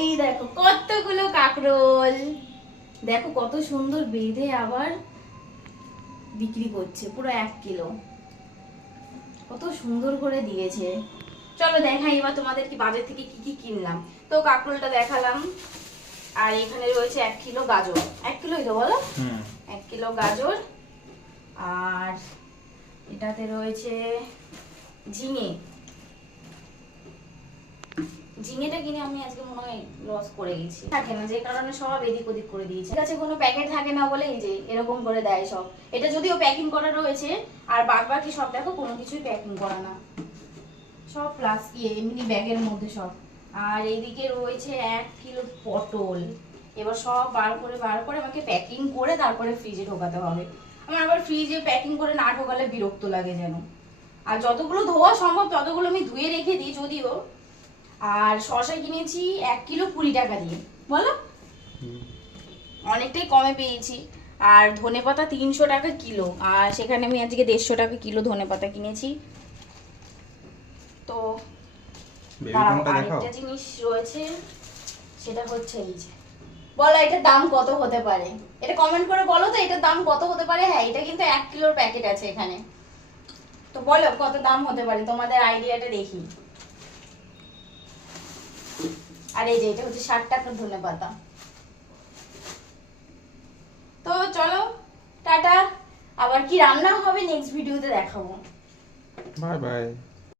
এই দেখো কতগুলো কাকরোল, দেখো কত সুন্দর বেঁধে আবার বিক্রি করছে, পুরো 1 কিলো, কত সুন্দর করে দিয়েছে। চলো দেখাই এবার তোমাদের কি বাজার থেকে কি কি কিনলাম। তো কাকরোলটা দেখালাম, আর এখানে রয়েছে 1 কিলো গাজর, 1 কিলোই তো বলো, 1 কিলো গাজর, আর এটাতে রয়েছে ঝিঙে। ঝিঙেটা কিনে আমি আজকে মনে হয় লস করে গেছি, থাকে না যে কারণে সব এদিক ওদিক করে দিয়েছি। ঠিক আছে, কোনো প্যাকেট থাকে না বলে এই যে এরকম করে দেয় সব। এটা যদিও প্যাকিং করা রয়েছে, আর বাদ বাকি সব দেখো কোনো কিছুই প্যাকিং করা না, সব এমনি ব্যাগের মধ্যে সব। আর এইদিকে রয়েছে 1 কিলো পটল, এবার সব বার করে আমাকে প্যাকিং করে তারপরে ফ্রিজে ঢোকাতে হবে। আমার আবার ফ্রিজে প্যাকিং করে না ঢোকালে বিরক্ত লাগে যেন। আর যতগুলো ধোয়া সম্ভব ততগুলো আমি ধুয়ে রেখে দিই যদিও। আর শসা কিনেছি 1 কিলো 20 টাকা দিয়ে, বলো অনেকটাই কমে পেয়েছি। আর ধনেপাতা 300 টাকা কিলো, আর সেখানে আমি আজকে 150 টাকা কিলো ধনেপাতা কিনেছি। তো আরেকটা জিনিস রয়েছে, সেটা হচ্ছে এই যে, বলো এটার দাম কত হতে পারে, এটা কমেন্ট করে বলো তো এটার দাম কত হতে পারে। হ্যাঁ, এটা কিন্তু 1 কিলোর প্যাকেট আছে এখানে, তো বলো কত দাম হতে পারে, তোমাদের আইডিয়াটা দেখি। আর এই যে এটা হচ্ছে 60 টাকার ধনেপাতা। তো চলো টাটা, আবার কি রান্না হবে নেক্সট ভিডিওতে দেখাবো। Bye bye.